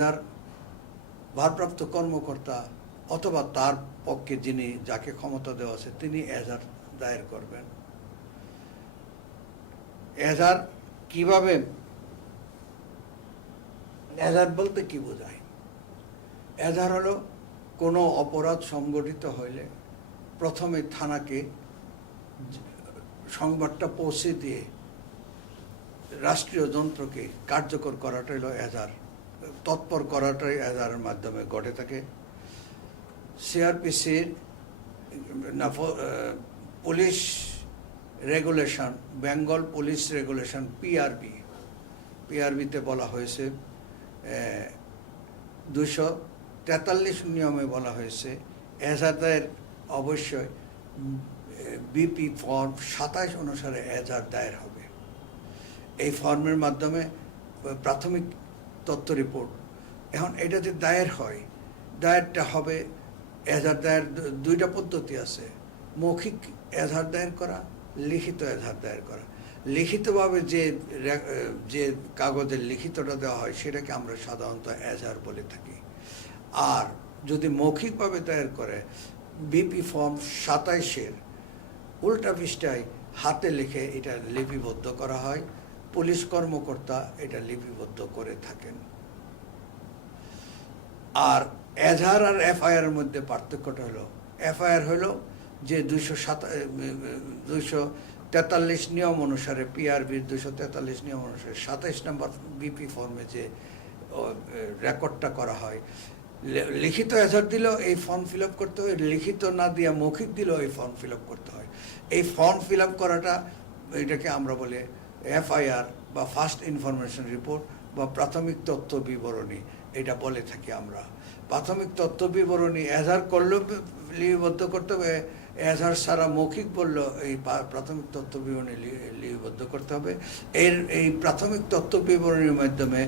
তার ভারপ্রাপ্ত কর্মকর্তা অথবা তার পক্ষে যিনি যাকে ক্ষমতা দেওয়া আছে তিনি এজাহার দায়ের করবেন। এজাহার কিভাবে, এজাহার বলতে কি বোঝায়? এজাহার হলো কোনো অপরাধ সংগঠিত হইলে প্রথমে থানাকে সংবাদটা পৌঁছে দিয়ে রাষ্ট্রীয় যন্ত্রকে কার্যকর করাটাই হলো এজাহার, তৎপর করাটাই এজাহারের মাধ্যমে ঘটে থাকে। সিআরপিসির police regulation, Bengal police regulation পিআরবিতে বলা হয়েছে 243 নিয়মে বলা হয়েছে এজাহারের অবশ্যই বিপি ফর্ম 27 অনুসারে এজাহার দায়ের হবে। এই ফর্মের মাধ্যমে প্রাথমিক তথ্য রিপোর্ট, এখন এটা যে দায়ের হয়, দায়েরটা হবে, এজাহার দায়ের দুইটা পদ্ধতি আছে, মৌখিক এজাহার দায়ের করা, লিখিত এজাহার দায়ের করা। লিখিতভাবে যে কাগজের লিখিতটা দেওয়া হয় সেটাকে আমরা সাধারণত এজাহার বলে থাকি। আর যদি মৌখিকভাবে দায়ের করে, বিপি ফর্ম 27-এর উল্টা পৃষ্ঠায় হাতে লিখে এটা লিপিবদ্ধ করা হয়, পুলিশ কর্মকর্তা এটা লিপিবদ্ধ করে থাকেন। আর এজাহার আর এফআইআর এর মধ্যে পার্থক্যটা হলো, এফআইআর হলো যে 243 নিয়ম অনুসারে, পিআরবির 243 নিয়ম অনুসারে 27 নম্বর বিপি ফর্মে যে রেকর্ডটা করা হয়। লিখিত এজাহার দিলেও এই ফর্ম ফিল আপ করতে হয়, লিখিত না দিয়ে মৌখিক দিলেও এই ফর্ম ফিল আপ করতে হয়। এই ফর্ম ফিল আপ করাটা, এটাকে আমরা বলি এফআইআর বা ফার্স্ট ইনফরমেশন রিপোর্ট বা প্রাথমিক তথ্য বিবরণী, এটা বলে থাকি আমরা। প্রাথমিক তথ্য বিবরণী এজাহার করলেও লিপিবদ্ধ করতে হবে, এজাহার ছাড়া মৌখিক বললেও এই প্রাথমিক তথ্য বিবরণী লিপিবদ্ধ করতে হবে। এই প্রাথমিক তথ্য বিবরণীর মাধ্যমে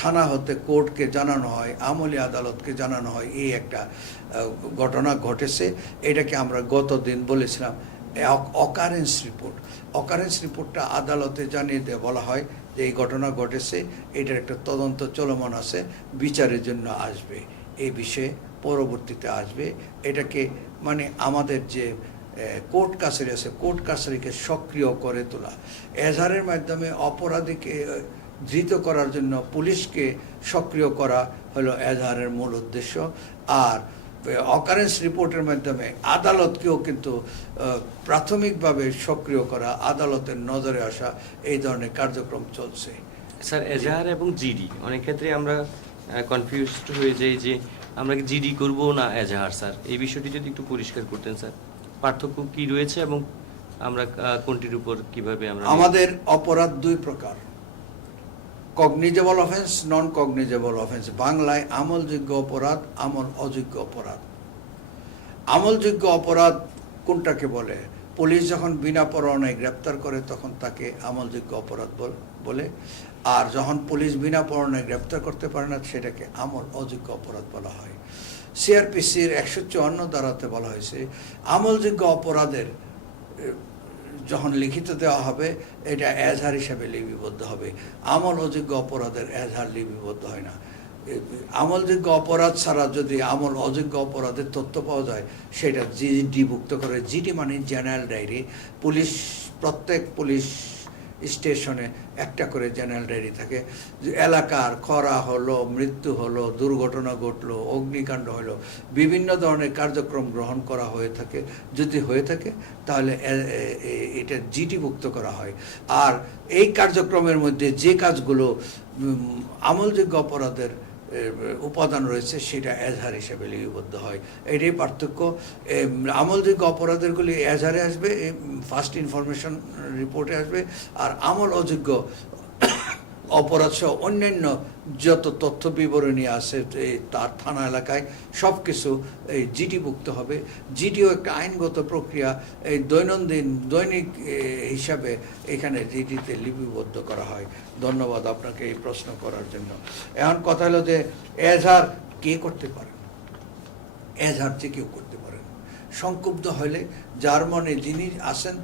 থানা হতে কোর্টকে জানানো হয়, আমলি আদালতকে জানানো হয় এই একটা ঘটনা ঘটেছে। এটাকে আমরা গতদিন বলেছিলাম অকারেন্স রিপোর্ট। অকারেন্স রিপোর্টটা আদালতে জানিয়ে দিয়ে বলা হয় যে এই ঘটনা ঘটেছে, এটার একটা তদন্ত চলমান আছে, বিচারের জন্য আসবে, এই বিষয়ে পরবর্তীতে আসবে। এটাকে মানে আমাদের যে কোর্ট কাছারি আছে, কোর্ট কাছারিকে সক্রিয় করে তোলা। এজাহারের মাধ্যমে অপরাধীকে ধৃত করার জন্য পুলিশকে সক্রিয় করা হলো এজাহারের মূল উদ্দেশ্য। আর অকারেন্স রিপোর্টের মাধ্যমে আদালতকেও কিন্তু প্রাথমিকভাবে সক্রিয় করা, আদালতের নজরে আসা, এই ধরনের কার্যক্রম চলছে। স্যার, এজাহার এবং জিডি অনেক ক্ষেত্রে আমরা কনফিউজড হয়ে যাই যে আমরা কি জিডি করবো না এজাহার। স্যার, এই বিষয়টি যদি একটু পরিষ্কার করতেন স্যার, পার্থক্য কি রয়েছে এবং আমরা কোনটির উপর কিভাবে আমরা। আমাদের অপরাধ দুই প্রকার, কগনিজেবল অফেন্স, নন কগনিজেবল অফেন্স। বাংলায় আমলযোগ্য অপরাধ, আমল অযোগ্য অপরাধ। আমলযোগ্য অপরাধ কোনটাকে বলে? পুলিশ যখন বিনা পরোয়ানায় গ্রেপ্তার করে তখন তাকে আমলযোগ্য অপরাধ বলে। আর যখন পুলিশ বিনা পরোয়ানায় গ্রেপ্তার করতে পারে না সেটাকে আমল অযোগ্য অপরাধ বলা হয়। সিআরপিসির 154 ধারাতে বলা হয়েছে আমলযোগ্য অপরাধের যখন লিখিত দেওয়া হবে এটা এজাহার হিসাবে লিপিবদ্ধ হবে, আমল অযোগ্য অপরাধের এজাহার লিপিবদ্ধ হয় না। আমলযোগ্য অপরাধ ছাড়া যদি আমল অযোগ্য অপরাধের তথ্য পাওয়া যায় সেটা জিডিভুক্ত করে। জিডি মানে জেনারেল ডায়েরি। প্রত্যেক পুলিশ স্টেশনে একটা করে জেনারেল ডায়েরি থাকে। এলাকার খরা হলো, মৃত্যু হলো, দুর্ঘটনা ঘটলো, অগ্নিকাণ্ড হলো, বিভিন্ন ধরনের কার্যক্রম গ্রহণ করা হয়ে থাকে। যদি হয়ে থাকে তাহলে এটা জিডিভুক্ত করা হয়। আর এই কার্যক্রমের মধ্যে যে কাজগুলো আমলযোগ্য অপরাধের উপাদান রয়েছে সেটা এজাহার হিসেবে লিপিবদ্ধ হয়। এটাই পার্থক্য। আমলযোগ্য অপরাধেরগুলি এজাহারে আসবে, ফার্স্ট ইনফরমেশন রিপোর্টে আসবে। আর আমল অযোগ্য অপরাধ সহ অন্যান্য যত তথ্য বিবরণী আছে তার থানা এলাকায় সব কিছু এই জিডিভুক্ত হবে। জিডিও একটা আইনগত প্রক্রিয়া, এই দৈনিক হিসাবে এখানে জিডিতে লিপিবদ্ধ করা হয়। ধন্যবাদ আপনাকে এই প্রশ্ন করার জন্য। এখন কথা হলো যে এজাহার কে করতে পারেন? এজাহার যে কেউ করতে পারেন। সংক্ষুব্ধ হলে যার মনে যিনি আসেন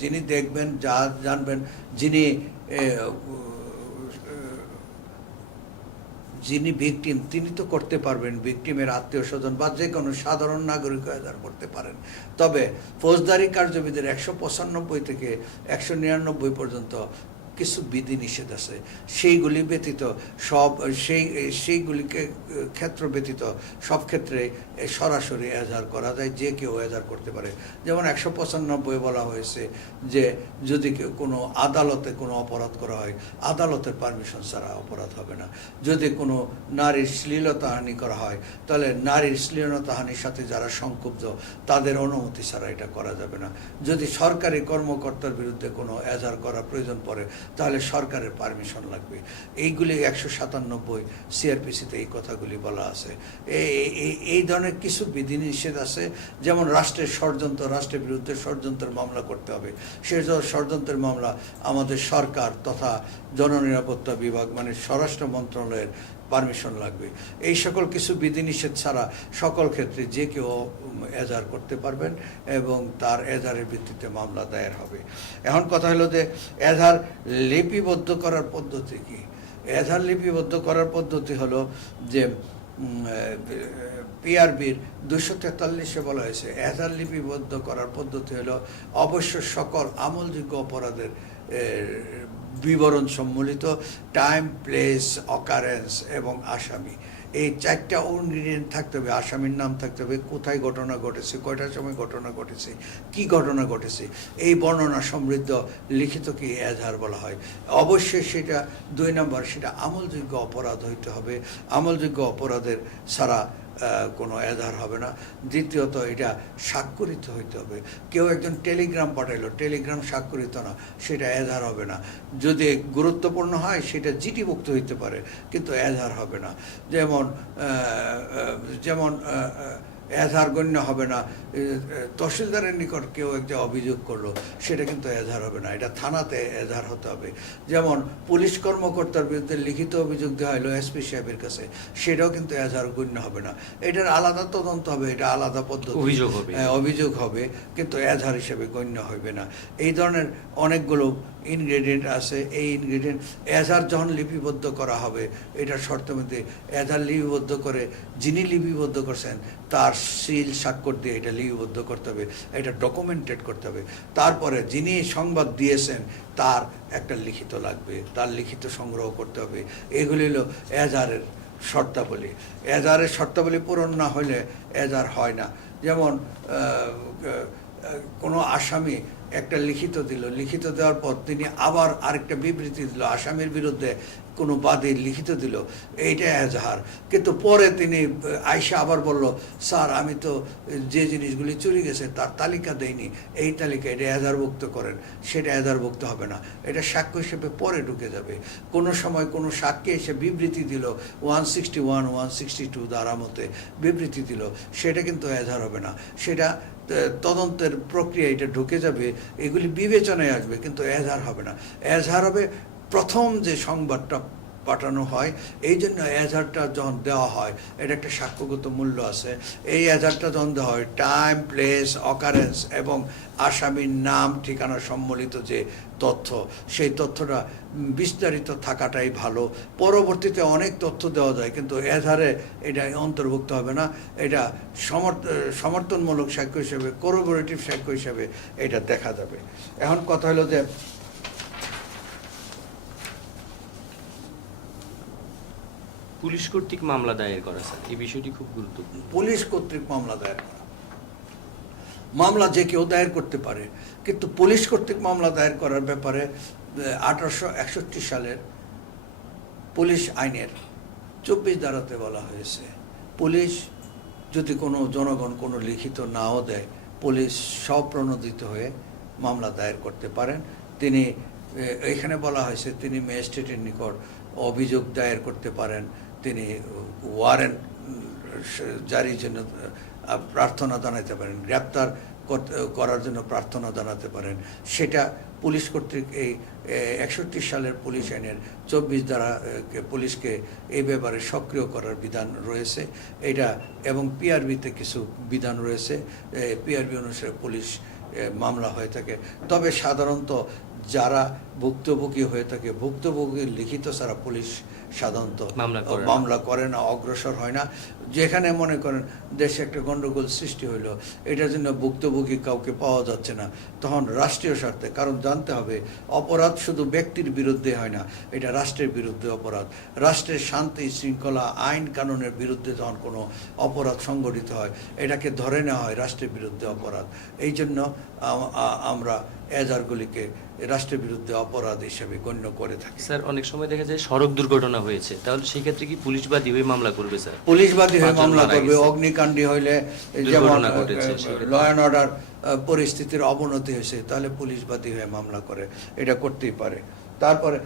যিনি দেখবেন, যা জানবেন, যিনি যিনি ভিকটিম তিনি তো করতে পারবেন, ভিকটিমের আত্মীয় স্বজন বা যে কোনো সাধারণ নাগরিক এজাহার করতে পারেন। তবে ফৌজদারি কার্যবিধির 195 থেকে 199 পর্যন্ত কিছু বিধিনিষেধ আছে, সেইগুলি ব্যতীত সেইগুলিকে ক্ষেত্র ব্যতীত সব ক্ষেত্রে সরাসরি এজাহার করা যায়, যে কেউ এজাহার করতে পারে। যেমন 195 বলা হয়েছে যে যদি কোনো আদালতে কোনো অপরাধ করা হয়, আদালতের পারমিশন ছাড়া অপরাধ হবে না। যদি কোনো নারীর শ্লীলতাহানি করা হয়, তাহলে নারীর শ্লীলতাহানির সাথে যারা সংক্ষুব্ধ তাদের অনুমতি ছাড়া এটা করা যাবে না। যদি সরকারি কর্মকর্তার বিরুদ্ধে কোনো এজাহার করার প্রয়োজন পড়ে, তাহলে সরকারের পারমিশন লাগবে। এইগুলি 197 সিআরপিসিতে এই কথাগুলি বলা আছে। এই ধরনের কিছু বিধিনিষেধ আছে, যেমন রাষ্ট্রের ষড়যন্ত্র, রাষ্ট্রের বিরুদ্ধে ষড়যন্ত্রের মামলা করতে হবে। সেই ষড়যন্ত্রের মামলা আমাদের সরকার তথা জননিরাপত্তা বিভাগ মানে স্বরাষ্ট্র মন্ত্রণালয়ের পারমিশন লাগবে। এই সকল কিছু বিধিনিষেধ ছাড়া সকল ক্ষেত্রে যে কেউ এজাহার করতে পারবেন এবং তার এজাহারের ভিত্তিতে মামলা দায়ের হবে। এখন কথা হলো যে এজাহার লিপিবদ্ধ করার পদ্ধতি কি? এজাহার লিপিবদ্ধ করার পদ্ধতি হলো যে পিআরবির 243-এ বলা হয়েছে এজাহার লিপিবদ্ধ করার পদ্ধতি হলো অবশ্য সকল আমলযোগ্য অপরাধের বিবরণ সম্মিলিত, টাইম, প্লেস, অকারেন্স এবং আসামি, এই 4টা ইনগ্রিডিয়েন্ট থাকতে হবে। আসামির নাম থাকতে হবে, কোথায় ঘটনা ঘটেছে, কয়টার সময় ঘটনা ঘটেছে, কি ঘটনা ঘটেছে, এই বর্ণনা সমৃদ্ধ লিখিতকে এজাহার বলা হয়। অবশ্যই সেটা 2 নম্বর, সেটা আমলযোগ্য অপরাধ হইতে হবে। আমলযোগ্য অপরাধের ছাড়া কোনো এজাহার হবে না। দ্বিতীয়ত এটা স্বাক্ষরিত হইতে হবে। কেউ একজন টেলিগ্রাম পাঠাইলো, টেলিগ্রাম স্বাক্ষরিত না, সেটা এজাহার হবে না। যদি গুরুত্বপূর্ণ হয় সেটা জিটিভুক্ত হইতে পারে, কিন্তু এজাহার হবে না। যেমন এজাহার গণ্য হবে না। তহসিলদারের নিকট কেউ একটা অভিযোগ করলো, সেটা কিন্তু এজাহার হবে না, এটা থানাতে এজাহার হতে হবে। যেমন পুলিশ কর্মকর্তার বিরুদ্ধে লিখিত অভিযোগ দেওয়া হলো এসপি সাহেবের কাছে, সেটাও কিন্তু এজাহার গণ্য হবে না। এটার আলাদা তদন্ত হবে, এটা আলাদা পদ্ধতি, অভিযোগ হবে, কিন্তু এজাহার হিসেবে গণ্য হবে না। এই ধরনের অনেকগুলো ইনগ্রেডিয়েন্ট আছে। এই ইনগ্রেডিয়েন্ট এজাহার যখন লিপিবদ্ধ করা হবে, এটার শর্তের মধ্যে এজাহার লিপিবদ্ধ করে যিনি লিপিবদ্ধ করছেন তার সিল স্বাক্ষর দিয়ে এটা লিপিবদ্ধ করতে হবে, এটা ডকুমেন্টেড করতে হবে। তারপরে যিনি সংবাদ দিয়েছেন তার একটা লিখিত লাগবে, তার লিখিত সংগ্রহ করতে হবে। এগুলি হলো এজাহারের শর্তাবলী। এজাহারের শর্তাবলী পূরণ না হলে এজাহার হয় না। যেমন কোনো আসামি একটা লিখিত দিল, লিখিত দেওয়ার পর তিনি আবার আরেকটা বিবৃতি দিল, আসামির বিরুদ্ধে কোনো বাদী লিখিত দিল, এইটা এজাহার। কিন্তু পরে তিনি আইসা আবার বলল, স্যার আমি তো যে জিনিসগুলি চুরি গেছে তার তালিকা দেইনি, এই তালিকা এটা এজাহারভুক্ত করেন, সেটা এজাহারভুক্ত হবে না, এটা সাক্ষ্য হিসেবে পরে ঢুকে যাবে। কোনো সময় কোনো সাক্ষী এসে বিবৃতি দিল 161, 162 ধারা মতে বিবৃতি দিল, সেটা কিন্তু এজাহার হবে না, সেটা তদন্তের প্রক্রিয়া এটা ঢুকে যাবে, এগুলি বিবেচনায় আসবে, কিন্তু এজাহার হবে না। এজাহার হবে প্রথম যে সংবাদটা পাঠানো হয়। এই জন্য এজাহারটা যখন দেওয়া হয় এটা একটা সাক্ষ্যগত মূল্য আছে। এই এজাহারটা যখন দেওয়া হয় টাইম, প্লেস, অকারেন্স এবং আসামির নাম, ঠিকানা সম্বলিত যে তথ্য, সেই তথ্যটা বিস্তারিত থাকাটাই ভালো। পরবর্তীতে অনেক তথ্য দেওয়া যায়, কিন্তু এজাহারে এটা অন্তর্ভুক্ত হবে না। এটা সমর্থনমূলক সাক্ষ্য হিসেবে, কোরোবোরেটিভ সাক্ষ্য হিসেবে এটা দেখা যাবে। এখন কথা হলো যে পুলিশ কর্তৃক মামলা দায়ের করা, স্যার এই বিষয়টি খুব গুরুত্বপূর্ণ। পুলিশ কর্তৃক মামলা দায়ের করা, মামলা যে কেউ দায়ের করতে পারে, কিন্তু পুলিশ কর্তৃক মামলা দায়ের করার ব্যাপারে 1861 সালের পুলিশ আইনের 24 ধারাতে বলা হয়েছে, পুলিশ যদি কোনো জনগণ কোনো লিখিত নাও দেয়, পুলিশ স্বপ্রণোদিত হয়ে মামলা দায়ের করতে পারেন। তিনি এখানে বলা হয়েছে তিনি ম্যাজিস্ট্রেটের নিকট অভিযোগ দায়ের করতে পারেন, তিনি ওয়ারেন্ট জারির জন্য প্রার্থনা জানাতে পারেন, গ্রেপ্তার করার জন্য প্রার্থনা জানাতে পারেন। সেটা পুলিশ কর্তৃক এই 61 সালের পুলিশ আইনের 24 ধারা পুলিশকে এই ব্যাপারে সক্রিয় করার বিধান রয়েছে এটা, এবং পিআরবিতে কিছু বিধান রয়েছে। পিআরবি অনুসারে পুলিশ মামলা হয়ে থাকে। তবে সাধারণত যারা ভুক্তভোগী হয়ে থাকে, ভুক্তভোগীর লিখিত ছাড়া পুলিশ সাধারণত মামলা করে না, অগ্রসর হয় না। যেখানে মনে করেন দেশে একটা গণ্ডগোল সৃষ্টি হইলো, এটার জন্য ভুক্তভোগী কাউকে পাওয়া যাচ্ছে না, তখন রাষ্ট্রীয় স্বার্থে, কারণ জানতে হবে অপরাধ শুধু ব্যক্তির বিরুদ্ধে হয় না, এটা রাষ্ট্রের বিরুদ্ধে অপরাধ। রাষ্ট্রের শান্তি শৃঙ্খলা আইন কানুনের বিরুদ্ধে যখন কোনো অপরাধ সংগঠিত হয়, এটাকে ধরে নেওয়া হয় রাষ্ট্রের বিরুদ্ধে অপরাধ। এই জন্য আমরা এজাহারগুলিকে রাষ্ট্রের বিরুদ্ধে অপরাধ হিসেবে গণ্য করে থাকি। স্যার, অনেক সময় দেখা যায় সড়ক দুর্ঘটনা হয়েছে, তাহলে সেই ক্ষেত্রে কি পুলিশবাদী হয়ে মামলা করবে স্যার? পুলিশবাদী হয়ে মামলা করবে। অগ্নিকাণ্ডে হইলে, যেমন ল অ্যান্ড অর্ডার পরিস্থিতির অবনতি হয়েছে, তাহলে পুলিশবাদী হয়ে মামলা করে, এটা করতেই পারে। তারপরে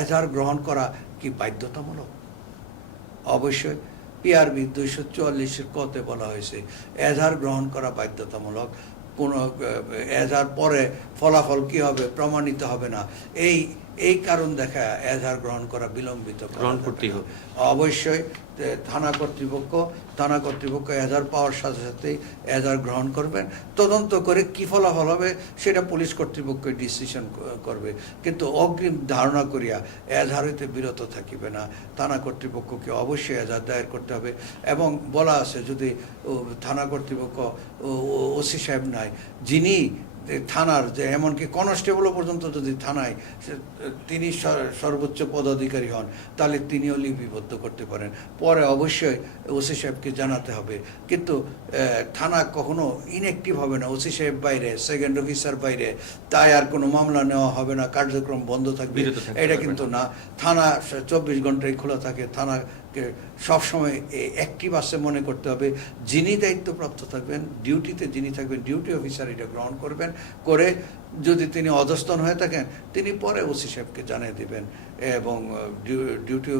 এজাহার গ্রহণ করা কি বাধ্যতামূলক? অবশ্যই পিআরবি 244 কতে বলা হয়েছে এজাহার গ্রহণ করা বাধ্যতামূলক। কোনো এজাহার পরে ফলাফল কি হবে প্রমাণিত হবে না, এই কারণ দেখা এজাহার গ্রহণ করা বিলম্বিত গ্রহণ করতেই হবে। অবশ্যই থানা কর্তৃপক্ষ এজাহার পাওয়ার সাথে সাথেই এজাহার গ্রহণ করবেন, তদন্ত করে কি ফলাফল হবে সেটা পুলিশ কর্তৃপক্ষ ডিসিশন করবে, কিন্তু অগ্রিম ধারণা করিয়া এজাহার হইতে বিরত থাকিবে না। থানা কর্তৃপক্ষকে অবশ্যই এজাহার দায়ের করতে হবে। এবং বলা আছে, যদি থানা কর্তৃপক্ষ ওসি সাহেব নাই, যিনি থানার, যে এমনকি কনস্টেবলও পর্যন্ত যদি থানায় তিনি সর্বোচ্চ পদাধিকারী হন, তাহলে তিনিও লিপিবদ্ধ করতে পারেন। পরে অবশ্যই ওসি সাহেবকে জানাতে হবে, কিন্তু থানা কখনো ইনঅ্যাক্টিভ হবে না। ওসি সাহেব বাইরে, সেকেন্ড অফিসার বাইরে, তাই আর কোনো মামলা নেওয়া হবে না, কার্যক্রম বন্ধ থাকবে, এটা কিন্তু না। থানা 24 ঘন্টায় খোলা থাকে। থানাকে সবসময় অ্যাক্টিভ আছে মনে করতে হবে। যিনি দায়িত্বপ্রাপ্ত থাকবেন, ডিউটিতে যিনি থাকবেন, ডিউটি অফিসার এটা গ্রহণ করবেন, করে যদি তিনি অধস্তন হয়ে থাকেন, তিনি পরে ওসি সাহেবকে জানিয়ে দেবেন, এবং ডিউটি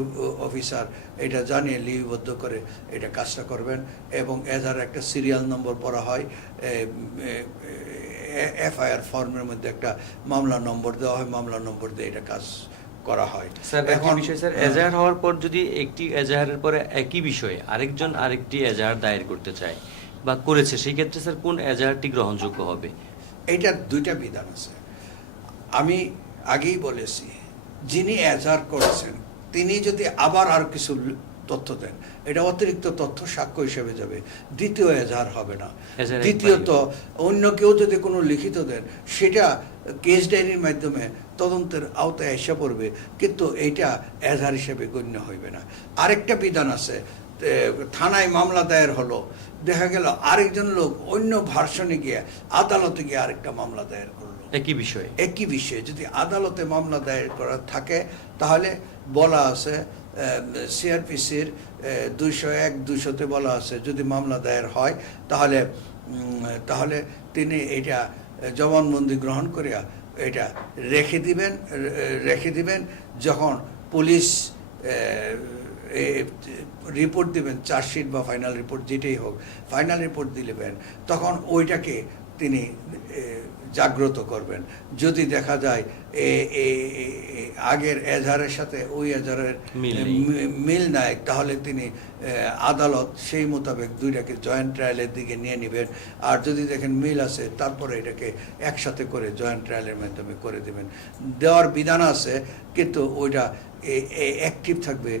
অফিসার এটা জানিয়ে লিপিবদ্ধ করে এটা কাজটা করবেন। এবং এজাহার একটা সিরিয়াল নম্বর পড়া হয়, এফআইআর ফর্মের মধ্যে একটা মামলা নম্বর দেওয়া হয়, মামলা নম্বর দিয়ে এটা কাজ করা হয়। স্যার, এখন বিষয় স্যার, এজাহার হওয়ার পর যদি একটি এজাহারের পরে একই বিষয়ে আরেকজন আরেকটি এজাহার দায়ের করতে চায় বা করেছে, সেই ক্ষেত্রে স্যার কোন এজাহারটি গ্রহণযোগ্য হবে? এইটার দুইটা বিধান আছে। আমি আগেই বলেছি, যিনি এজাহার করেছেন তিনি যদি আবার আর কিছু তথ্য দেন, এটা অতিরিক্ত তথ্য সাক্ষ্য হিসেবে যাবে, দ্বিতীয় এজাহার হবে না। দ্বিতীয়ত, অন্য কেউ যদি কোনো লিখিত দেন, সেটা কেস ডায়েরির মাধ্যমে তদন্তের আওতায় এসে পড়বে, কিন্তু এইটা এজাহার হিসেবে গণ্য হইবে না। আরেকটা বিধান আছে, থানায় মামলা দায়ের হলো, দেখা গেল আরেকজন লোক অন্য ভার্সনে গিয়ে আদালতে গিয়ে আরেকটা মামলা দায়ের করলো একই বিষয়ে। যদি আদালতে মামলা দায়ের করা থাকে, তাহলে বলা আছে সিআরপিসির 201-200-তে বলা আছে, যদি মামলা দায়ের হয় তাহলে তিনি এটা জবানবন্দি গ্রহণ করিয়া এটা রেখে দিবেন। যখন পুলিশ রিপোর্ট দিবেন, চার্জশিট বা ফাইনাল রিপোর্ট যেটাই হোক, ফাইনাল রিপোর্ট দিলেবেন, তখন ওইটাকে তিনি জাগ্রত করবেন। যদি দেখা যায় আগের এজাহারের সাথে ওই এজাহারের মিল নাই, তাহলে তিনি আদালত সেই মোতাবেক দুইটাকে জয়েন্ট ট্রায়ালের দিকে নিয়ে নেবেন। আর যদি দেখেন মিল আছে, তারপরে এটাকে একসাথে করে জয়েন্ট ট্রায়ালের মাধ্যমে করে দেবেন। দেওয়ার বিধান আছে, কিন্তু ওইটা অ্যাক্টিভ থাকবে।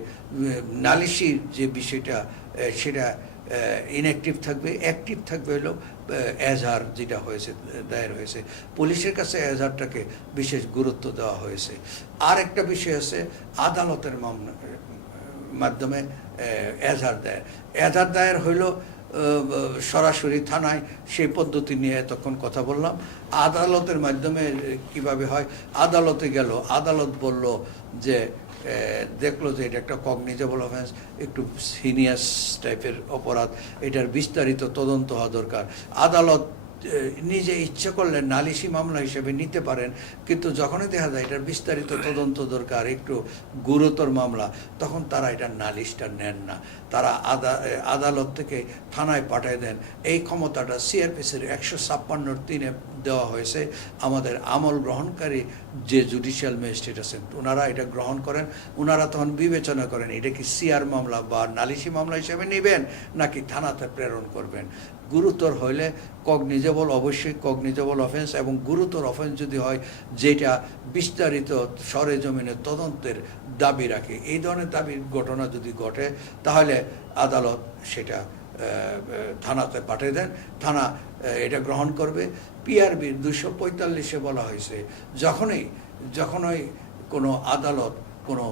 নালিশির যে বিষয়টা, সেটা ইনঅ্যাক্টিভ থাকবে। অ্যাক্টিভ থাকবে হলো এজাহার যেটা হয়েছে, দায়ের হয়েছে। পুলিশের কাছে এজাহারটাকে বিশেষ গুরুত্ব দেওয়া হয়েছে। আর একটা বিষয় আছে, আদালতের মাধ্যমে এজাহার দায়ের হইল সরাসরি থানায়, সেই পদ্ধতি নিয়ে তখন কথা বললাম। আদালতের মাধ্যমে কিভাবে হয়, আদালতে গেল, আদালত বলল যে দেখলো যে এটা একটা কগনিজেবল অফেন্স, একটু সিনিয়াস টাইপের অপরাধ, এটার বিস্তারিত তদন্ত হওয়া দরকার। আদালত নিজে ইচ্ছে করলে নালিশি মামলা হিসেবে নিতে পারেন, কিন্তু যখনই দেখা যায় এটার বিস্তারিত তদন্ত দরকার, একটু গুরুতর মামলা, তখন তারা এটা নালিশটা নেন না, তারা আদালত থেকে থানায় পাঠিয়ে দেন। এই ক্ষমতাটা সিআরপিসির 156(3) দেওয়া হয়েছে আমাদের আমল গ্রহণকারী যে জুডিশিয়াল ম্যাজিস্ট্রেট আছেন ওনারা এটা গ্রহণ করেন। ওনারা তখন বিবেচনা করেন এটা কি সিআর মামলা বা নালিশি মামলা হিসেবে নেবেন নাকি থানাতে প্রেরণ করবেন। গুরুতর হইলে কগনিজেবল, অবশ্যই কগনিজেবল অফেন্স, এবং গুরুতর অফেন্স যদি হয় যেটা বিস্তারিত সরেজমিনে তদন্তের দাবি রাখে, এই ধরনের দাবির ঘটনা যদি ঘটে তাহলে আদালত সেটা থানাতে পাঠিয়ে দেন, থানা এটা গ্রহণ করবে। পিআরবির 245-এ বলা হয়েছে যখনই কোনো আদালত কোনো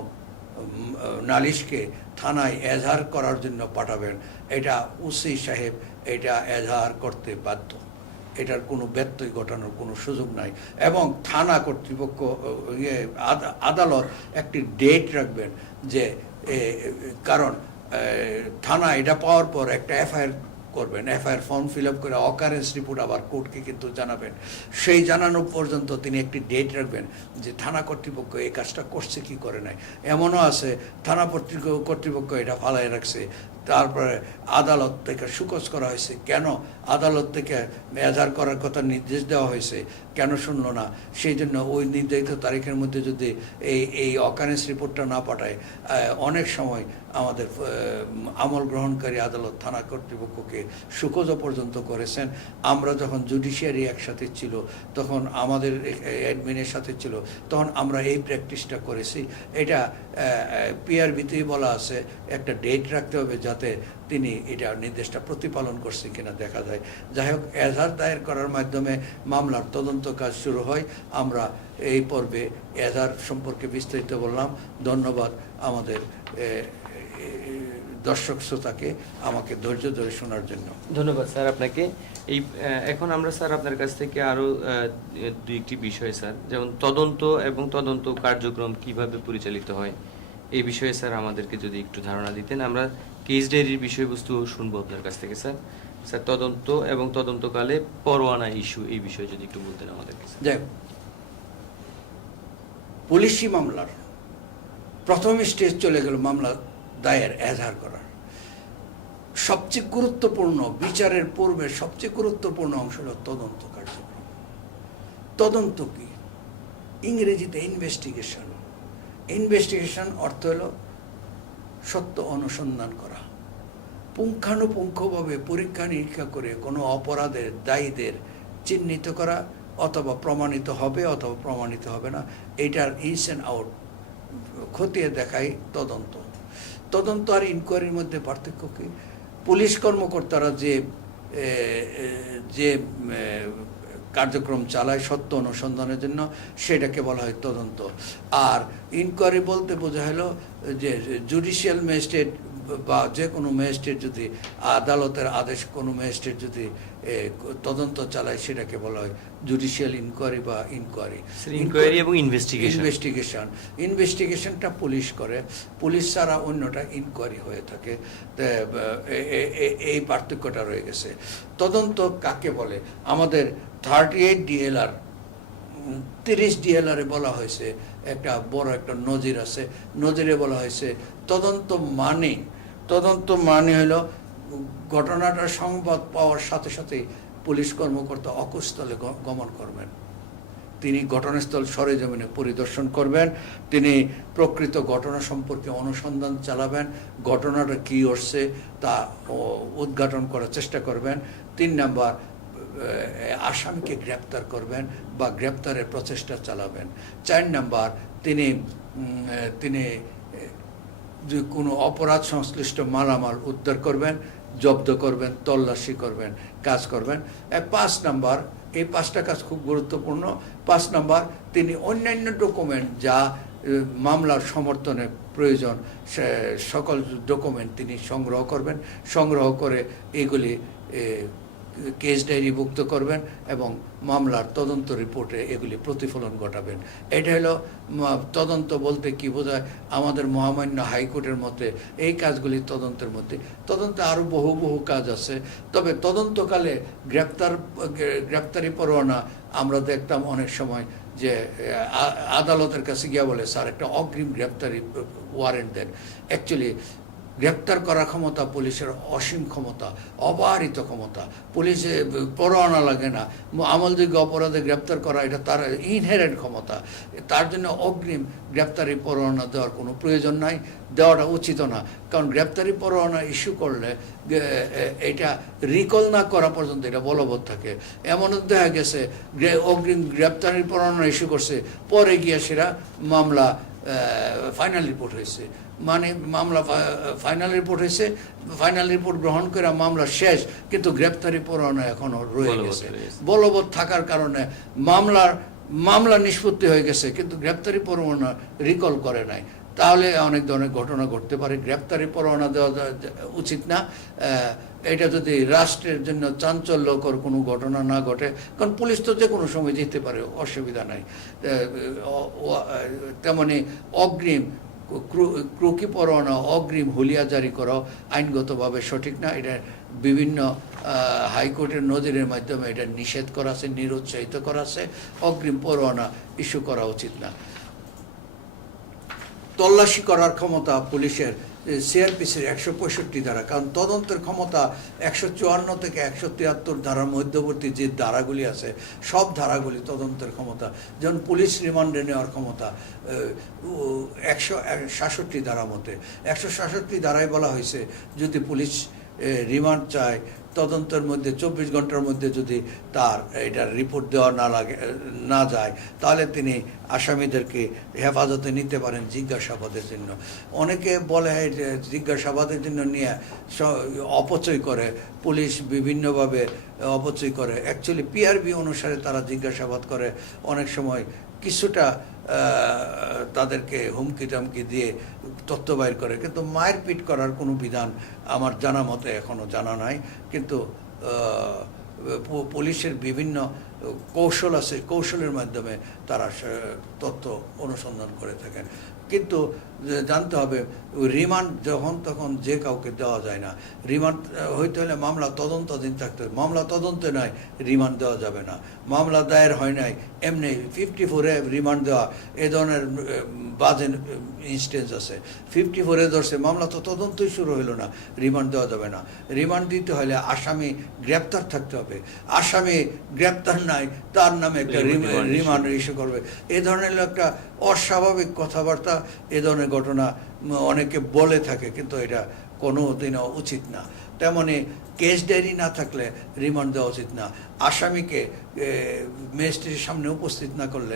নালিশকে থানায় এজাহার করার জন্য পাঠাবেন, এটা ওসি সাহেব এটা এজাহার করতে বাধ্য, এটার কোনো ব্যত্যয় ঘটানোর কোনো সুযোগ নাই। এবং থানা কর্তৃপক্ষ আদালত একটি ডেট রাখবেন যে কারণ থানা এটা পাওয়ার পর একটা এফআইআর করবেন, এফআইআর ফর্ম ফিল আপ করে অকারেন্স রিপোর্ট আবার কোর্টকে কিন্তু জানাবেন। সেই জানানো পর্যন্ত তিনি একটি ডেট রাখবেন যে থানা কর্তৃপক্ষ এই কাজটা করছে কি করে নাই। এমনও আছে থানা কর্তৃপক্ষ এটা ফালাই রাখছে, তারপরে আদালত থেকে সুকোজ করা হয়েছে, কেন আদালত থেকে এজাহার করার কথা নির্দেশ দেওয়া হয়েছে কেন শুনলো না, সেই জন্য ওই নির্ধারিত তারিখের মধ্যে যদি এই অকারেন্স রিপোর্টটা না পাঠায়, অনেক সময় আমাদের আমল গ্রহণকারী আদালত থানা কর্তৃপক্ষকে সুকোজও পর্যন্ত করেছেন। আমরা যখন জুডিশিয়ারি একসাথে ছিল তখন আমাদের অ্যাডমিনের সাথে ছিল, তখন আমরা এই প্র্যাকটিসটা করেছি। এটা পিআরবিতেই বলা আছে একটা ডেট রাখতে হবে যাতে তিনি এটা নির্দেশটা প্রতিপালন করছে কিনা দেখা যায়। যাই হোক, এজাহার দায়ের করার মাধ্যমে মামলার তদন্ত কাজ শুরু হয়। আমরা এই পর্বে এজাহার সম্পর্কে বিস্তারিত বললাম। ধন্যবাদ আমাদের দর্শক শ্রোতাকে আমাকে ধৈর্য ধরে শোনার জন্য। ধন্যবাদ স্যার আপনাকে। এখন আমরা স্যার আপনার কাছ থেকে আরও দুই একটি বিষয় স্যার, যেমন তদন্ত এবং তদন্ত কার্যক্রম কিভাবে পরিচালিত হয় এই বিষয়ে স্যার আমাদেরকে যদি একটু ধারণা দিতেন। আমরা কেস ডায়েরির বিষয়বস্তু শুনবো আপনার কাছ থেকে স্যার। স্যার, তদন্ত এবং তদন্তকালে পরোয়ানা ইস্যু এই বিষয়ে যদি একটু বলতেন আমাদেরকে। দেখ, পুলিশি মামলার প্রথম স্টেজ চলে গেল মামলা দায়ের এজাহার করার। সবচেয়ে গুরুত্বপূর্ণ বিচারের পূর্বে সবচেয়ে গুরুত্বপূর্ণ অংশ হল তদন্ত কার্যক্রম। তদন্ত কি? ইংরেজিতে ইনভেস্টিগেশন। ইনভেস্টিগেশন অর্থ হল সত্য অনুসন্ধান করা, পুঙ্খানুপুঙ্খভাবে পরীক্ষা নিরীক্ষা করে কোনো অপরাধের দায়ীদের চিহ্নিত করা, অথবা প্রমাণিত হবে অথবা প্রমাণিত হবে না, এটার ইনস অ্যান্ড আউট খতিয়ে দেখাই তদন্ত। তদন্ত আর ইনকোয়ারির মধ্যে পার্থক্য কি? পুলিশ কর্মকর্তারা যে কার্যক্রম চালায় সত্য অনুসন্ধানের জন্য, সেটাকে বলা হয় তদন্ত। আর ইনকোয়ারি বলতে বোঝা হলো যে জুডিশিয়াল ম্যাজিস্ট্রেট বা যে কোনো ম্যাজিস্ট্রেট যদি আদালতের আদেশ কোনো ম্যাজিস্ট্রেট যদি তদন্ত চালায় সেটাকে বলা হয় জুডিশিয়াল ইনকোয়ারি বা ইনকোয়ারি। ইনকোয়ারি এবং ইনভেস্টিগেশন। ইনভেস্টিগেশনটা পুলিশ করে, পুলিশ ছাড়া অন্যটা ইনকোয়ারি হয়ে থাকে। এই পার্থক্যটা রয়ে গেছে। তদন্ত কাকে বলে? আমাদের 38 DLR 30 DLR-এ বলা হয়েছে, একটা বড় একটা নজির আছে, নজিরে বলা হয়েছে তদন্ত মানে হলো ঘটনাটার সংবাদ পাওয়ার সাথে সাথে পুলিশ কর্মকর্তা অকুস্থলে গমন করবেন। তিনি ঘটনাস্থল সরেজমিনে পরিদর্শন করবেন, তিনি প্রকৃত ঘটনা সম্পর্কে অনুসন্ধান চালাবেন, ঘটনাটা কী ঘটছে তা উদ্ঘাটন করার চেষ্টা করবেন। 3 নাম্বার, আসামিকে গ্রেপ্তার করবেন বা গ্রেপ্তারের প্রচেষ্টা চালাবেন। 4 নাম্বার, তিনি কোনো অপরাধ সংশ্লিষ্ট মালামাল উদ্ধার করবেন, জব্দ করবেন, তল্লাশি করবেন, কাজ করবেন। 5 নাম্বার, এই 5টা কাজ খুব গুরুত্বপূর্ণ। 5 নাম্বার, তিনি অন্যান্য ডকুমেন্ট যা মামলার সমর্থনে প্রয়োজন সকল ডকুমেন্ট তিনি সংগ্রহ করবেন, সংগ্রহ করে এগুলি কেস ডায়েরিভুক্ত করবেন এবং মামলার তদন্ত রিপোর্টে এগুলি প্রতিফলন ঘটাবেন। এটা হলো তদন্ত বলতে কি বোঝায়। আমাদের মহামান্য হাইকোর্টের মতে এই কাজগুলি তদন্তের মধ্যে। তদন্তে আরও বহু কাজ আছে, তবে তদন্তকালে গ্রেপ্তারি পরোয়ানা আমরা দেখতাম অনেক সময় যে আদালতের কাছে গিয়া বলে স্যার একটা অগ্রিম গ্রেপ্তারি ওয়ারেন্ট দেন। অ্যাকচুয়ালি গ্রেপ্তার করার ক্ষমতা পুলিশের অসীম ক্ষমতা, অবারিত ক্ষমতা। পুলিশে পরোয়ানা লাগে না, আমলযোগ্য অপরাধে গ্রেপ্তার করা এটা তার ইনহেরেন্ট ক্ষমতা। তার জন্য অগ্রিম গ্রেপ্তারি পরোয়ানা দেওয়ার কোনো প্রয়োজন নাই, দেওয়াটা উচিত না। কারণ গ্রেপ্তারি পরোয়ানা ইস্যু করলে এটা রিকল না করা পর্যন্ত এটা বলবৎ থাকে। এমনও দেখা গেছে অগ্রিম গ্রেপ্তারি পরোয়ানা ইস্যু করছে, পরে গিয়ে সেটা মামলা ফাইনাল রিপোর্ট হয়েছে, মানে মামলা ফাইনাল রিপোর্ট হয়েছে, ফাইনাল রিপোর্ট গ্রহণ করে মামলা শেষ, কিন্তু গ্রেপ্তারি পরোয়ানা এখনো রয়ে গেছে। বলবৎ থাকার কারণে মামলা নিষ্পত্তি হয়ে গেছে, কিন্তু গ্রেপ্তারি পরোয়ানা রিকল করে নাই। তাহলে অনেক ধরনের ঘটনা ঘটতে পারে। গ্রেপ্তারি পরোয়ানা দেওয়া উচিত না। এটা যদি রাষ্ট্রের জন্য চাঞ্চল্যকর কোনো ঘটনা না ঘটে, কারণ পুলিশ তো যে কোনো সময় যেতে পারে, অসুবিধা নাই। তেমনি অগ্রিম ক্রুকি পরোয়ানা, অগ্রিম হুলিয়া জারি করা আইনগতভাবে সঠিক না। এটা বিভিন্ন হাইকোর্টের নজিরের মাধ্যমে এটা নিষেধ করা আছে, নিরুৎসাহিত করা আছে। অগ্রিম পরোয়ানা ইস্যু করা উচিত না। তল্লাশি করার ক্ষমতা পুলিশের সিআরপিসির 165 ধারা, কারণ তদন্তের ক্ষমতা 154 থেকে 173 ধারার মধ্যবর্তী যে ধারাগুলি আছে, সব ধারাগুলি তদন্তের ক্ষমতা। যেমন পুলিশ রিমান্ডে নেওয়ার ক্ষমতা 166 ধারার মধ্যে। 166 ধারায় বলা হয়েছে, যদি পুলিশ রিমান্ড চায়, তদন্তের মধ্যে 24 ঘন্টার মধ্যে যদি তার এটার রিপোর্ট দেওয়া না যায়, তাহলে তিনি আসামিদেরকে হেফাজতে নিতে পারেন জিজ্ঞাসাবাদের জন্য। অনেকে বলে যে জিজ্ঞাসাবাদের জন্য নিয়ে অপচয় করে, পুলিশ বিভিন্নভাবে অপচয় করে। অ্যাকচুয়ালি পিআরবি অনুসারে তারা জিজ্ঞাসাবাদ করে, অনেক সময় কিছুটা তাদেরকে হুমকি টামকি দিয়ে তথ্য বাইর করে, কিন্তু মারপিট করার কোনো বিধান আমার জানা মতে এখনো জানা নাই। কিন্তু পুলিশের বিভিন্ন কৌশল আছে, কৌশলের মাধ্যমে তারা তথ্য অনুসন্ধান করে থাকেন। কিন্তু জানতে হবে, রিমান্ড যখন তখন যে কাউকে দেওয়া যায় না। রিমান্ড হইতে হলে মামলা তদন্তাধীন থাকতে হবে। মামলা তদন্তে নাই, রিমান্ড দেওয়া যাবে না। মামলা দায়ের হয় নাই, এমনি 54-এ রিমান্ড দেওয়া, এ ধরনের বাজে ইনস্টেন্স আছে। 54-এ ধরছে, মামলা তো তদন্তই শুরু হলো না, রিমান্ড দেওয়া যাবে না। রিমান্ড দিতে হলে আসামি গ্রেপ্তার থাকতে হবে। আসামি গ্রেপ্তার নাই, তার নামে একটা রিমান্ড ইস্যু করবে। এ ধরনের একটা অস্বাভাবিক কথাবার্তা, এ ধরনের ঘটনা অনেকে বলে থাকে, কিন্তু এটা কোনো দিনও উচিত না। তেমনি কেস ডায়েরি না থাকলে রিমান্ড দেওয়া উচিত না। আসামিকে ম্যাজিস্ট্রেটের সামনে উপস্থিত না করলে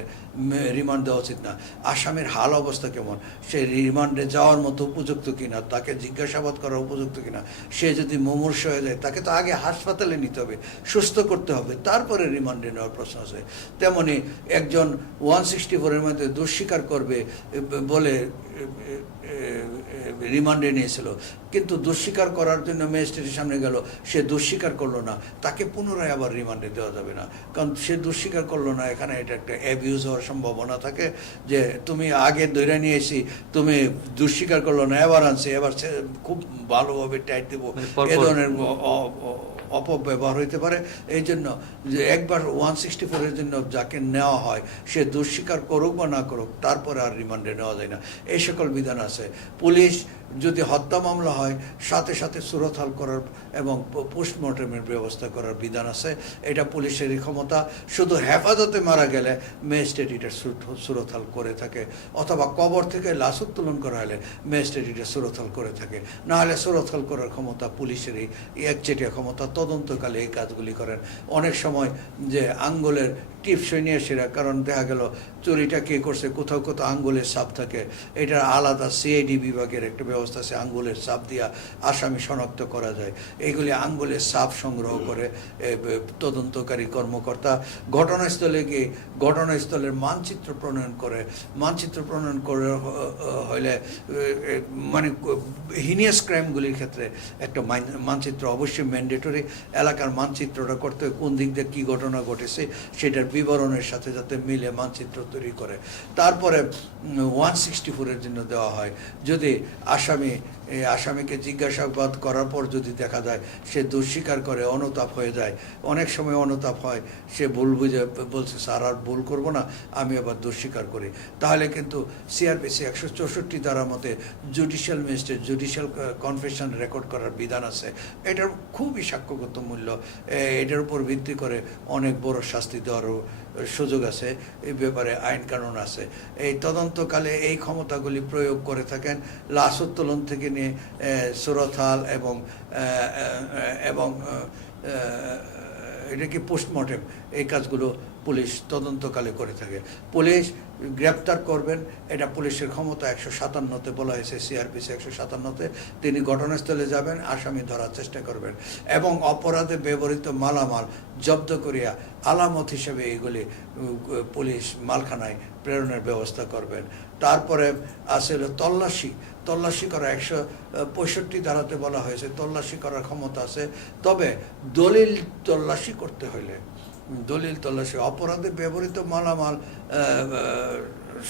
রিমান্ড দেওয়া উচিত না। আসামির হাল অবস্থা কেমন, সে রিমান্ডে যাওয়ার মতো উপযুক্ত কিনা, তাকে জিজ্ঞাসাবাদ করার উপযুক্ত কিনা। সে যদি মুমূর্ষ হয়ে যায়, তাকে তো আগে হাসপাতালে নিতে হবে, সুস্থ করতে হবে, তারপরে রিমান্ডে নেওয়ার প্রশ্ন আছে। তেমনি একজন 164-এর মধ্যে দুঃস্বীকার করবে বলে রিমান্ডে নিয়েছিল, কিন্তু দুঃস্বীকার করার জন্য ম্যাজিস্ট্রেটের সামনে গেল, সে দুঃস্বীকার করলো না, তাকে পুনরায় আবার রিমান্ডে দেওয়া যাবে না। কারণ সে দুঃস্বীকার করলো না, এখানে এটা একটা অ্যাবিউজ হওয়ার সম্ভাবনা থাকে, যে তুমি আগে ধরে নিয়েছি, তুমি দুঃস্বীকার করলো না, এবার আনছি, এবার খুব ভালোভাবে টাইট দেবো, এ ধরনের অপব্যবহার হইতে পারে। এই জন্য যে একবার 164-এর জন্য যাকে নেওয়া হয়, সে দুঃস্বীকার করুক বা না করুক, তারপরে আর রিমান্ডে নেওয়া যায় না। এই সকল বিধান আছে। পুলিশ যদি হত্যা মামলা হয়, সাথে সাথে সুরতহাল করার এবং পোস্টমর্টমের ব্যবস্থা করার বিধান আছে। এটা পুলিশেরই ক্ষমতা। শুধু হেফাজতে মারা গেলে ম্যাজিস্ট্রেট এটা সুরতহাল করে থাকে, অথবা কবর থেকে লাশ উত্তোলন করা হলে ম্যাজিস্ট্রেট এটা সুরতহাল করে থাকে। না হলে সুরতহাল করার ক্ষমতা পুলিশেরই একচেটিয়া ক্ষমতা। তদন্তকালে এই কাজগুলি করেন। অনেক সময় যে আঙ্গুলের টিপসই নিয়ে সেরা, কারণ দেখা গেল চুরিটা কে করছে, কোথাও কোথাও আঙ্গুলের ছাপ থাকে, এটার আলাদা সিআইডি বিভাগের একটা ব্যবস্থা আছে, আঙ্গুলের ছাপ দিয়া আসামি শনাক্ত করা যায়। এইগুলি আঙ্গুলের ছাপ সংগ্রহ করে তদন্তকারী কর্মকর্তা ঘটনাস্থলে গিয়ে ঘটনাস্থলের মানচিত্র প্রণয়ন করে। মানচিত্র প্রণয়ন করে হইলে মানে হিনিয়াস ক্রাইমগুলির ক্ষেত্রে একটা মানচিত্র অবশ্যই ম্যান্ডেটরি। এলাকার মানচিত্রটা করতে, কোন দিক দিয়ে কী ঘটনা ঘটেছে সেটার বিবরণের সাথে যাতে মিলে মানচিত্র তৈরি করে। তারপরে 164-এর জন্য দেওয়া হয়, যদি আসামি এই আসামিকে জিজ্ঞাসাবাদ করার পর যদি দেখা যায় সে দোষ স্বীকার করে, অনুতাপ হয়ে যায়, অনেক সময় অনুতাপ হয়, সে ভুল বুঝে বলছে স্যার আর ভুল করবো না, আমি আবার দোষ স্বীকার করি, তাহলে কিন্তু সিআরপিসি 164 ধারার মতে judicial magistrate judicial confession record করার বিধান আছে। এটার খুবই সাক্ষ্যগত মূল্য, এটার উপর ভিত্তি করে অনেক বড় শাস্তি দেওয়ারও সুযোগ আছে, এই ব্যাপারে আইন কানুন আছে। এই তদন্তকালে এই ক্ষমতাগুলি প্রয়োগ করে থাকেন লাশ উত্তোলন থেকে নিয়ে সুরতহাল এবং এটা কি পোস্টমর্টেম, এই কাজগুলো পুলিশ তদন্তকালে করে থাকে। পুলিশ গ্রেপ্তার করবেন, এটা পুলিশের ক্ষমতা 157-তে বলা হয়েছে, সিআরপিসি 157-তে। তিনি ঘটনাস্থলে যাবেন, আসামি ধরার চেষ্টা করবেন এবং অপরাধে ব্যবহৃত মালামাল জব্দ করিয়া আলামত হিসেবে এগুলি পুলিশ মালখানায় প্রেরণের ব্যবস্থা করবেন। তারপরে আছে তল্লাশি করা 165 ধারাতে বলা হয়েছে তল্লাশি করার ক্ষমতা আছে। তবে দলিল তল্লাশি করতে হইলে অপরাধে ব্যবহৃত মালামাল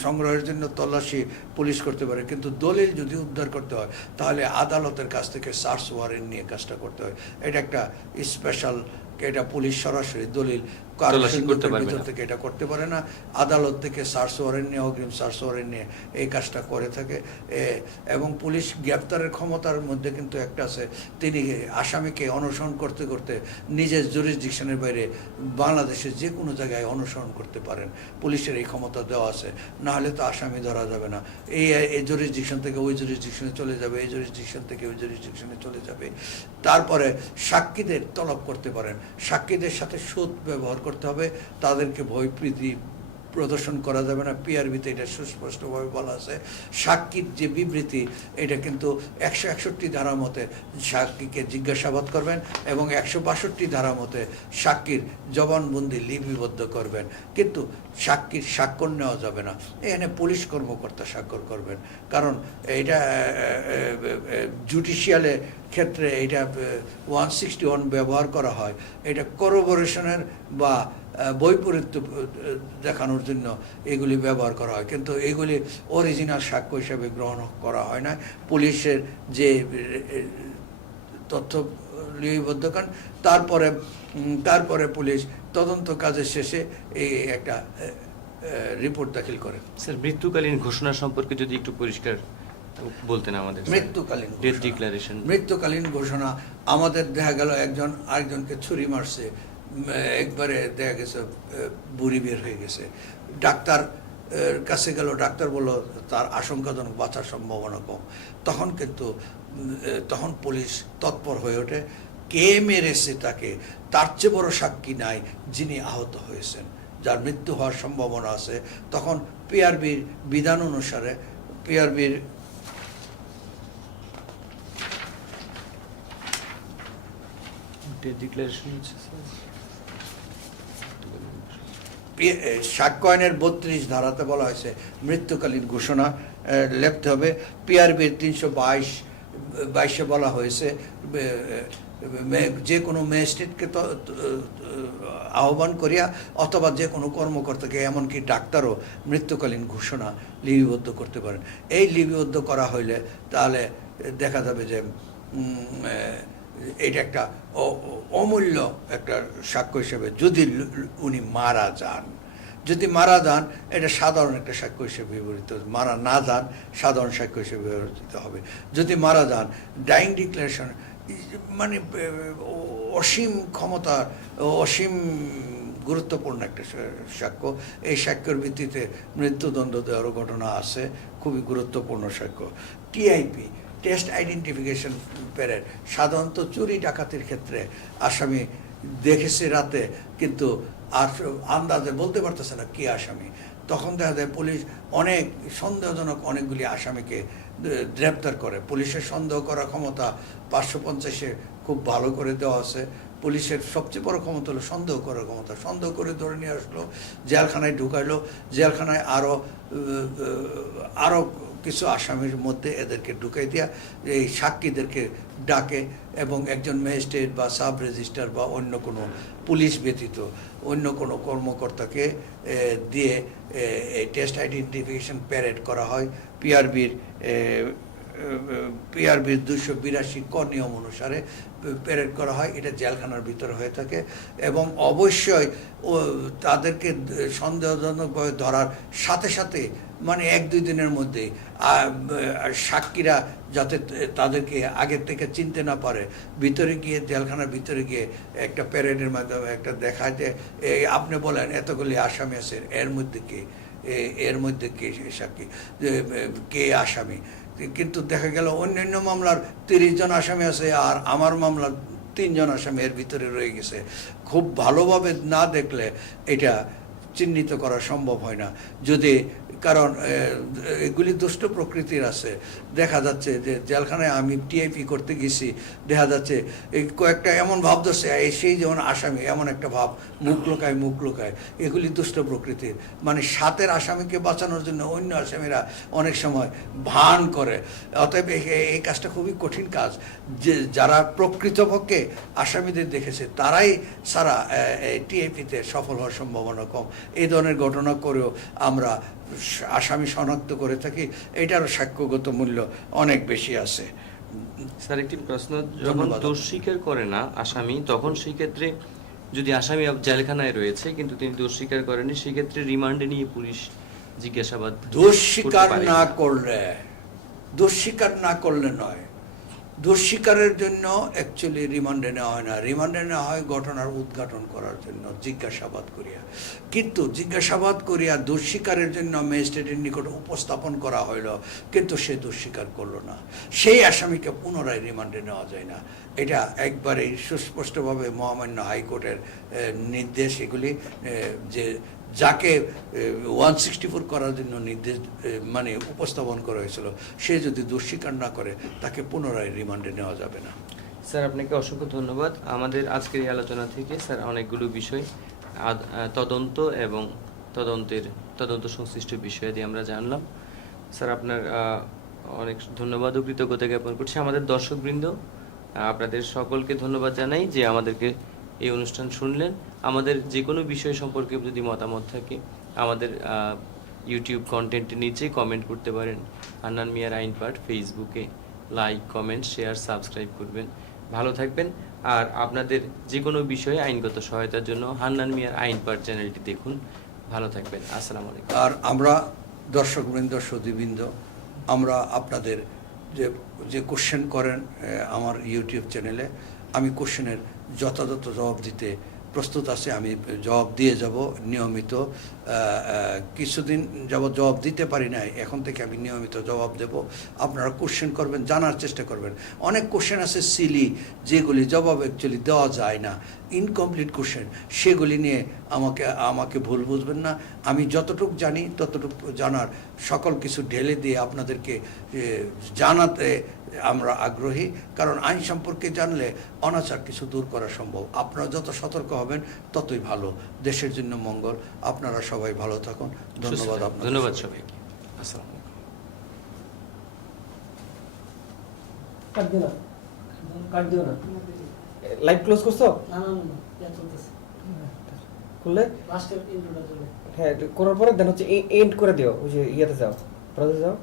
সংগ্রহের জন্য তল্লাশি পুলিশ করতে পারে, কিন্তু দলিল যদি উদ্ধার করতে হয় তাহলে আদালতের কাছ থেকে সার্চ ওয়ারেন্ট নিয়ে কাজটা করতে হয়। এটা একটা স্পেশাল, এটা পুলিশ সরাসরি দলিল ভিতর থেকে এটা করতে পারে না, আদালত থেকে সার্চ ওয়ারেন্ট নিয়ে, অগ্রিম সার্চ ওয়ারেন্ট নিয়ে এই কাজটা করে থাকে। এবং পুলিশ গ্রেপ্তারের ক্ষমতার মধ্যে কিন্তু একটা আছে, তিনি আসামিকে অনুসরণ করতে করতে নিজের জুরিসডিকশনের বাইরে বাংলাদেশের যে কোনো জায়গায় অনুসরণ করতে পারেন, পুলিশের এই ক্ষমতা দেওয়া আছে। না হলে তো আসামি ধরা যাবে না, এই জুরিসডিকশন থেকে ওই জুরিসডিকশনে চলে যাবে, এই জুরিসডিকশন থেকে ওই জুরিসডিকশনে চলে যাবে। তারপরে সাক্ষীদের তলব করতে পারেন, সাক্ষীদের সাথে সুদ ব্যবহার করতে হবে, তাদেরকে ভয়প্রীতি প্রদর্শন করা যাবে না। পিআরবিতে এটা সুস্পষ্টভাবে বলা আছে। সাক্ষীর যে বিবৃতি, এটা কিন্তু 161 ধারা মতে সাক্ষীকে জিজ্ঞাসাবাদ করবেন এবং 162 ধারা মতে সাক্ষীর জবানবন্দি লিপিবদ্ধ করবেন, কিন্তু সাক্ষীর স্বাক্ষর নেওয়া যাবে না। এখানে পুলিশ কর্মকর্তা স্বাক্ষর করবেন, কারণ এটা জুডিশিয়ালে ক্ষেত্রে এটা 161 ব্যবহার করা হয়, এটা করোবোরেশনের বা বৈপরীত্য দেখানোর জন্য এগুলি ব্যবহার করা হয়, কিন্তু এগুলি অরিজিনাল সাক্ষ্য হিসেবে গ্রহণ করা হয় না। পুলিশের যে তথ্য লিপিবদ্ধ করেন, তারপরে পুলিশ তদন্ত কাজের শেষে এই একটা রিপোর্ট দাখিল করে। স্যার, মৃত্যুকালীন ঘোষণা সম্পর্কে যদি একটু পরিষ্কার বলতেন আমাদের। মৃত্যুকালীন ঘোষণা আমাদের দেখা গেল একজন আরেকজনকে ছুরি মারছে, একবারে দেখা গেছে বুড়ি বের হয়ে গেছে, ডাক্তার কাছে গেল, ডাক্তার বলল তার আশঙ্কাজনক, বাঁচার সম্ভাবনা কম। তখন পুলিশ তৎপর হয়ে ওঠে, কে মেরেছে তাকে, তার চেয়ে বড় সাক্ষী নাই যিনি আহত হয়েছেন, যার মৃত্যু হওয়ার সম্ভাবনা আছে। তখন পিআরবির বিধান অনুসারে পিআরবির সাক্ষ্য আইনের 32 ধারাতে বলা হয়েছে মৃত্যুকালীন ঘোষণা লিখতে হবে। পিআরবির 322 বলা হয়েছে যে কোনো ম্যাজিস্ট্রেটকে আহ্বান করিয়া অথবা যে কোনো কর্মকর্তাকে, এমনকি ডাক্তারও মৃত্যুকালীন ঘোষণা লিপিবদ্ধ করতে পারেন। এই লিপিবদ্ধ করা হইলে তাহলে দেখা যাবে যে এটা একটা অমূল্য একটা সাক্ষ্য হিসেবে, যদি উনি মারা যান এটা সাধারণ একটা সাক্ষ্য হিসেবে ব্যবহৃত, মারা না যান সাধারণ সাক্ষ্য হিসেবে ব্যবহৃত হবে। যদি মারা যান, ডাইং ডিক্লারেশন মানে অসীম ক্ষমতা, অসীম গুরুত্বপূর্ণ একটা সাক্ষ্য। এই সাক্ষ্যের ভিত্তিতে মৃত্যুদণ্ড দেওয়ারও ঘটনা আছে, খুবই গুরুত্বপূর্ণ সাক্ষ্য। টিআইপি, টেস্ট আইডেন্টিফিকেশন প্যারেড, সাধারণত চুরি ডাকাতির ক্ষেত্রে আসামি দেখেছে রাতে, কিন্তু আর আন্দাজে বলতে পারতেছে না কি আসামি, তখন দেখা যায় পুলিশ অনেক সন্দেহজনক অনেকগুলি আসামিকে গ্রেপ্তার করে। পুলিশের সন্দেহ করার ক্ষমতা 550-এ খুব ভালো করে দেওয়া আছে। পুলিশের সবচেয়ে বড় ক্ষমতা হলো সন্দেহ করার ক্ষমতা। সন্দেহ করে ধরে নিয়ে আসলো, জেলখানায় ঢুকাইলো, জেলখানায় আরও কিছু আসামির মধ্যে এদেরকে ঢুকাই দিয়া এই সাক্ষীদেরকে ডাকে এবং একজন ম্যাজিস্ট্রেট বা সাব রেজিস্ট্রার বা অন্য কোনো পুলিশ ব্যতীত অন্য কোনো কর্মকর্তাকে দিয়ে এই টেস্ট আইডেন্টিফিকেশন প্যারেড করা হয়। পিআরবির PRB 282 ক নিয়ম অনুসারে প্যারেড করা হয়, এটা জেলখানার ভিতরে হয়ে থাকে এবং অবশ্যই তাদেরকে সন্দেহজনকভাবে ধরার সাথে সাথে মানে 1-2 দিনের মধ্যে সাক্ষীরা যাতে তাদেরকে আগের থেকে চিনতে না পারে, ভিতরে গিয়ে জেলখানার ভিতরে গিয়ে একটা প্যারেডের মাধ্যমে একটা দেখায় যে আপনি বলেন এতগুলি আসামি আছে, এর মধ্যে কে সাক্ষী, কে আসামি। কিন্তু দেখা গেল অন্যান্য মামলার 30 জন আসামি আছে আর আমার মামলার 3 জন আসামি এর ভিতরে রয়ে গেছে। খুব ভালোভাবে না দেখলে এটা চিহ্নিত করা সম্ভব হয় না, যদি কারণ এগুলি দুষ্ট প্রকৃতির আছে। দেখা যাচ্ছে যে জেলখানায় আমি টিআইপি করতে গেছি, দেখা যাচ্ছে এই কয়েকটা এমন ভাব ধরছে সেই যেমন আসামি, এমন একটা ভাব, মুখ লোকায়, এগুলি দুষ্ট প্রকৃতির। মানে 7 আসামিকে বাঁচানোর জন্য অন্য আসামিরা অনেক সময় ভান করে। অতএব এই কাজটা খুবই কঠিন কাজ। যে যারা প্রকৃতপক্ষে আসামিদের দেখেছে তারাই সারা টিআইপিতে সফল হওয়ার সম্ভাবনা কম। এই ধরনের ঘটনা করেও আমরা আসামি শনাক্ত করে থাকি, এটার সাক্ষ্যগত মূল্য অনেক বেশি আছে। স্যার একটি প্রশ্ন, যখন দোষ স্বীকার করে না আসামি, তখন সেই ক্ষেত্রে যদি আসামি জেলখানায় রয়েছে কিন্তু তিনি দোষ স্বীকার করেনি, সেই ক্ষেত্রে রিমান্ডে নিয়ে পুলিশ জিজ্ঞাসাবাদ দোষ স্বীকার না করলে নয়, দোষ স্বীকারের জন্য অ্যাকচুয়ালি রিমান্ডে নেওয়া হয় না। রিমান্ডে নেওয়া হয় ঘটনার উদ্ঘাটন করার জন্য, জিজ্ঞাসাবাদ করিয়া। কিন্তু জিজ্ঞাসাবাদ করিয়া দোষ স্বীকারের জন্য ম্যাজিস্ট্রেটের নিকট উপস্থাপন করা হইল, কিন্তু সে দোষ স্বীকার করলো না, সেই আসামিকে পুনরায় রিমান্ডে নেওয়া যায় না। এটা একবারেই সুস্পষ্টভাবে মহামান্য হাইকোর্টের নির্দেশ। এগুলি যে যাকে 164 করার জন্য নির্দেশ মানে উপস্থাপন করা হয়েছিল, সে যদি দোষ স্বীকার না করে তাকে পুনরায় রিমান্ডে নেওয়া যাবে না। স্যার আপনাকে অসংখ্য ধন্যবাদ। আমাদের আজকের এই আলোচনা থেকে স্যার অনেকগুলো বিষয় তদন্ত এবং তদন্ত সংশ্লিষ্ট বিষয়াদি আমরা জানলাম। স্যার আপনার অনেক ধন্যবাদ ও কৃতজ্ঞতা জ্ঞাপন করছি। আমাদের দর্শকবৃন্দ, আপনাদের সকলকে ধন্যবাদ জানাই যে আমাদেরকে এই অনুষ্ঠান শুনলেন। আমাদের যে কোনো বিষয় সম্পর্কে যদি মতামত থাকে আমাদের ইউটিউব কন্টেন্টের নিচে কমেন্ট করতে পারেন। হান্নান মিয়ার আইন পাঠ ফেসবুকে লাইক, কমেন্ট, শেয়ার, সাবস্ক্রাইব করবেন। ভালো থাকবেন। আর আপনাদের যে কোনো বিষয়ে আইনগত সহায়তার জন্য হান্নান মিয়ার আইন পাঠ চ্যানেলটি দেখুন। ভালো থাকবেন। আসসালামু আলাইকুম। আর আমরা দর্শকবৃন্দ, সুধীবৃন্দ, আমরা আপনাদের যে কোশ্চেন করেন আমার ইউটিউব চ্যানেলে, আমি কোশ্চেনের যথাযথ জবাব দিতে প্রস্তুত আছি। আমি জবাব দিয়ে যাব নিয়মিত। কিছুদিন যাবত জবাব দিতে পারি নাই, এখন থেকে আমি নিয়মিত জবাব দেব। আপনারা কোশ্চেন করবেন, জানার চেষ্টা করবেন। অনেক কোশ্চেন আছে সিলি, যেগুলি জবাব অ্যাকচুয়ালি দেওয়া যায় না, ইনকমপ্লিট কোশ্চেন, সেগুলি নিয়ে আমাকে ভুল বুঝবেন না। আমি যতটুকু জানি ততটুকু জানার সকল কিছু ঢেলে দিয়ে আপনাদেরকে জানাতে আমরা আগ্রহী। কারণ আইন সম্পর্কে জানলে অনাচার কিছু দূর করা সম্ভব। আপনারা যত সতর্ক হবেন ততই ভালো, দেশের জন্য মঙ্গল। আপনারা সবাই ভালো থাকুন। ধন্যবাদ। ধন্যবাদ সবাইকে। আসসালামু আলাইকুম। কাট দিও না। লাইভ ক্লোজ করছো? না, চলতেছে। খুললে? লাস্টের ইন্ট্রোটা চলে। হ্যাঁ, করার পরে দেন হচ্ছে এন্ড করে দিও। ওই যে ইয়াতে যাও, ব্রাউজারে যাও।